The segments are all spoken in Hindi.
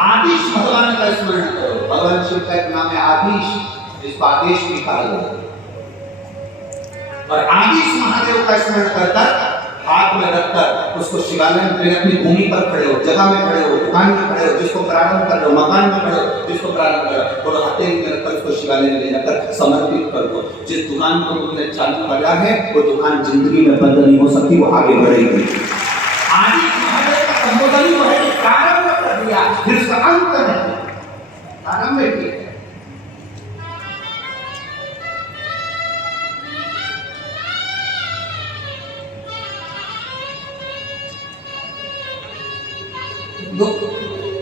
आदिश भगवान का स्मरण करो। भगवान शिव का एक नाम है आदिश, जिसको आदेश भी कहा जाता है। और आदिश महादेव का स्मरण कर हाथ में रखकर उसको शिवालय में अपनी भूमि पर खड़े हो, जगह में खड़े हो, दुकान में खड़े हो, जिसको प्रारंभ कर रहे हो, मकान में खड़े हो, जिसको प्रारंभ कर रहे हो, और हथेली में रखकर उसको शिवालय में ले जाकर समर्पित कर दो। जिस दुकान को तुमने चालू किया है वो दुकान जिंदगी में बंद नहीं हो सकती, वो आगे बढ़ेगी। आदिश महादेव का संबोधन ही है, प्रारंभ कर दिया, फिर उसका अंत नहीं, प्रारंभ है।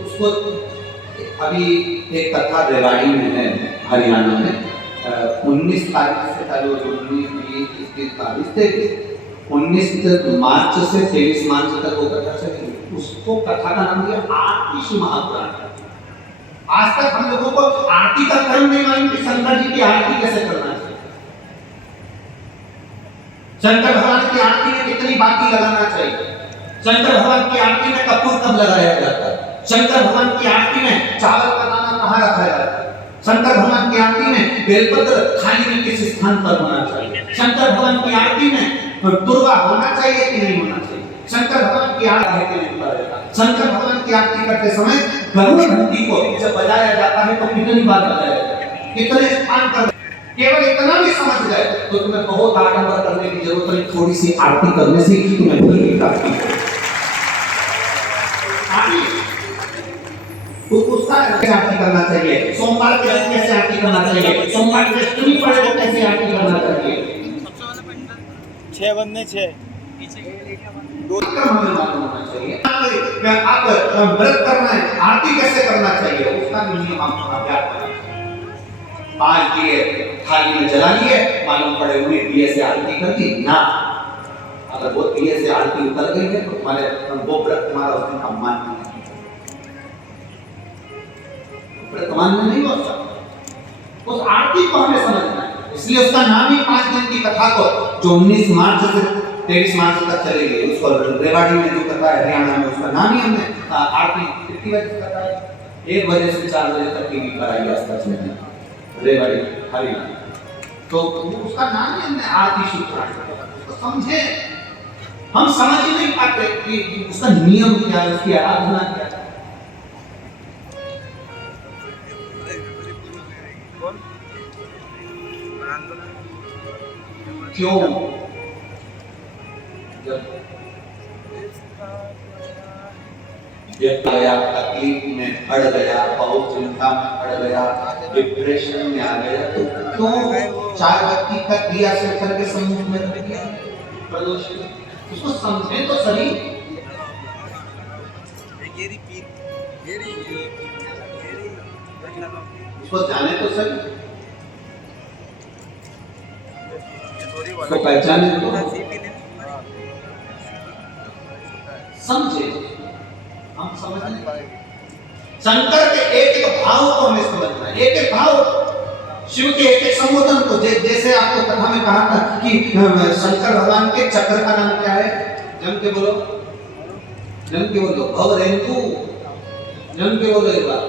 उसको अभी एक कथा रेवाड़ी में है, हरियाणा में, 19 तारीख से चालू, 19 मार्च से 23 मार्च तक वो कथा चलेगी। उसको कथा का नाम दिया आरती महापुराण। आज तक हम लोगों को आरती का क्रम नहीं मालूम कि शंकर जी की आरती कैसे करना चाहिए, शंकर भगवान की आरती में कितनी बाती लगाना चाहिए, शंकर भगवान की आरती में कपूर कब लगाया जाता है, शंकर भगवान की आरती में चावल का दाना कहाँ रखा जाता है, शंकर भगवान की आरती में बेलपत्र थाली में किस स्थान पर होना चाहिए, शंकर भगवान की आरती में दुर्वा होना चाहिए कि नहीं होना चाहिए, शंकर भगवान की आरती है कि नहीं करेगा, शंकर भगवान की आरती करते समय गरुड़ घंटी को जब बजाया जाता है तो कितनी बार बजाया जाता है, कितने स्थान पर। केवल इतना भी समझ गए तो तुम्हें बहुत आडंबर करने की जरूरत नहीं, थोड़ी सी आरती करने से तुम्हें फल की प्राप्ति होगी। तो उसका कैसे आरती करना चाहिए, सोमवार के दिन कैसे आरती करना चाहिए, सोमवार के अष्टमी पड़े तो कैसे आरती करना चाहिए, 6 बंदे 6 दो क्रम हमें मालूम होना चाहिए। आप व्रत करना है, आरती कैसे करना चाहिए, उसका भी नियम आपको अभ्यास करना। 5 दिए थाली में जला लिए, मालूम पड़े हुए दिए से आरती कर दी ना, अगर वो दिए से आरती उतर गई है तो तुम्हारे वो व्रत तुम्हारा उस दिन अमान्य है, व्रत मान्य नहीं हो सकता। उस आरती को हमें समझना है, इसलिए उसका नाम ही 5 दिन की कथा को जो 19 मार्च से 23 मार्च तक चलेगी, उसको रेवाड़ी में जो कथा है हरियाणा में, उसका नाम ही हमने आरती कितनी बजे कथा है, 1 बजे से 4 बजे तक की कराई आसपास में रेवाड़ी हरियाणा, तो उसका नाम ही हमने आरती सूत्र समझे। हम समझ ही नहीं पाते कि उसका नियम क्या है, उसकी आराधना क्या है। क्यों जब गया, तकलीफ में पड़ गया, बहुत चिंता में पड़ गया, डिप्रेशन में आ गया, तो क्यों 4 व्यक्ति का दिया से करके सम्मुख में रख दिया प्रदोषित, उसको समझे तो सही, उसको जाने तो सही, उसको पहचाने तो समझे। हम समझ नहीं पाए शंकर के एक एक भाव को हमें समझना है, एक एक भाव, शिव के एक एक संबोधन को। जैसे आपको कथा में कहा था कि शंकर भगवान के चक्र का नाम क्या है, जम के बोलो, जम के बोलो, भवरेंदु, जम के बोलो एक बार,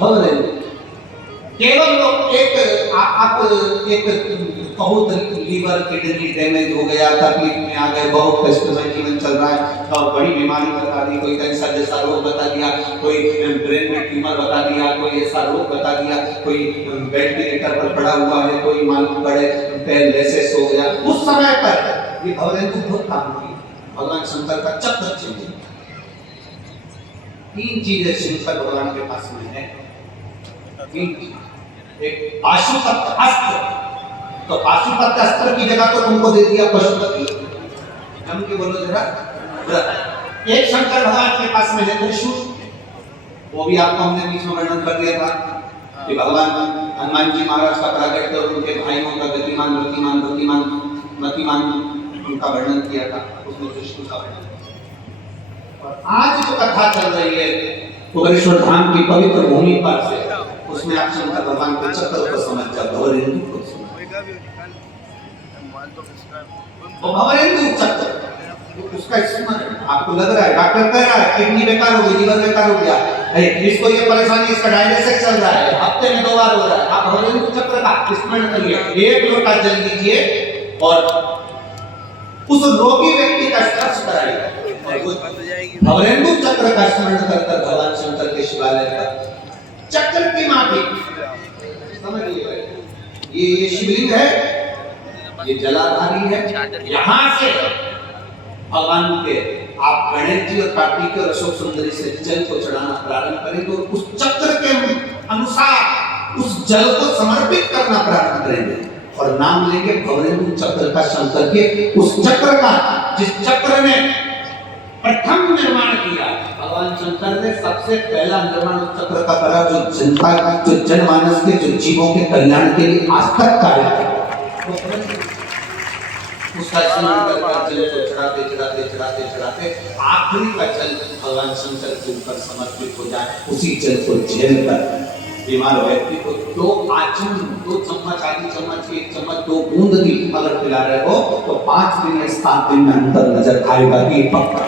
भवरेंदु। केवल लोग एक आप एक बहुत लीवर किडनी डैमेज हो गया, तकलीफ में आ गए, बहुत कष्ट में जीवन चल रहा है, और बड़ी बीमारी बता दी, कोई कैंसर जैसा रोग बता दिया, कोई ब्रेन में ट्यूमर बता दिया, कोई ऐसा रोग बता दिया, कोई वेंटिलेटर पर पड़ा हुआ है, कोई मालूम पड़े पैरालिसिस हो गया, उस समय पर ये भवरेंदु बहुत काम की भगवान शंकर का चक्र चिन्ह। 3 चीजें शंकर भगवान के पास में है, 3। एक पाशुपत अस्त्र, तो पाशुपत अस्त्र की जगह तो तुमको दे दिया पशुपति, हम की बोलो जरा व्रत। एक शंकर भगवान के पास में है त्रिशूल, वो भी आपको हमने बीच में वर्णन कर दिया था कि भगवान हनुमान जी महाराज का प्राकट्य और उनके भाइयों का गतिमान गतिमान गतिमान मतिमान उनका वर्णन किया था, उसमें त्रिशूल का वर्णन। और आज जो कथा चल रही है कुबेरेश्वर धाम की पवित्र भूमि पर से, उसमें आप शंकर भगवान के चक्र को समझ जाओ, भवरेंदु को समझ, वो भवरेंदु चक्र, उसका स्मरण आपको लग रहा है, डॉक्टर कह रहा है किडनी बेकार हो गई, लीवर बेकार हो गया, इसको ये परेशानी, इसका डायलिसिस चल रहा है, हफ्ते में 2 बार हो रहा है, आप भवरेंदु चक्र का स्मरण करिए, 1 लोटा जल लीजिए और उस रोगी व्यक्ति का स्पर्श कराइए और भवरेंदु चक्र का स्मरण कर भगवान शंकर के शिवालय पर चक्र की माफी समझ लीजिए। ये शिवलिंग है, ये जलाधारी है। यहाँ से भगवान के आप गणेश जी और कार्तिक और अशोक सुंदरी से जल को चढ़ाना प्रारंभ करें तो उस चक्र के अनुसार उस जल को समर्पित करना प्रारंभ करेंगे और नाम लेंगे भवरेंदु चक्र का, शंकर के उस चक्र का जिस चक्र ने प्रथम निर्माण किया। भगवान शंकर ने सबसे पहला निर्माण उस चक्र का करा जो जनता, जो जनमानस के, जो जीवों के कल्याण के लिए आज तक कार्य किया। उसका स्मरण करके जल को चढ़ाते आखिरी का जल भगवान शंकर के ऊपर समर्पित हो जाए, उसी जल को झेल कर बीमार व्यक्ति को 2 आचमन, 2 चम्मच, आधी चम्मच, 1 चम्मच, 2 बूंद भी अगर पिला रहे हो तो 5 दिन या 7 दिन में अंतर नजर आएगा, ये पक्का।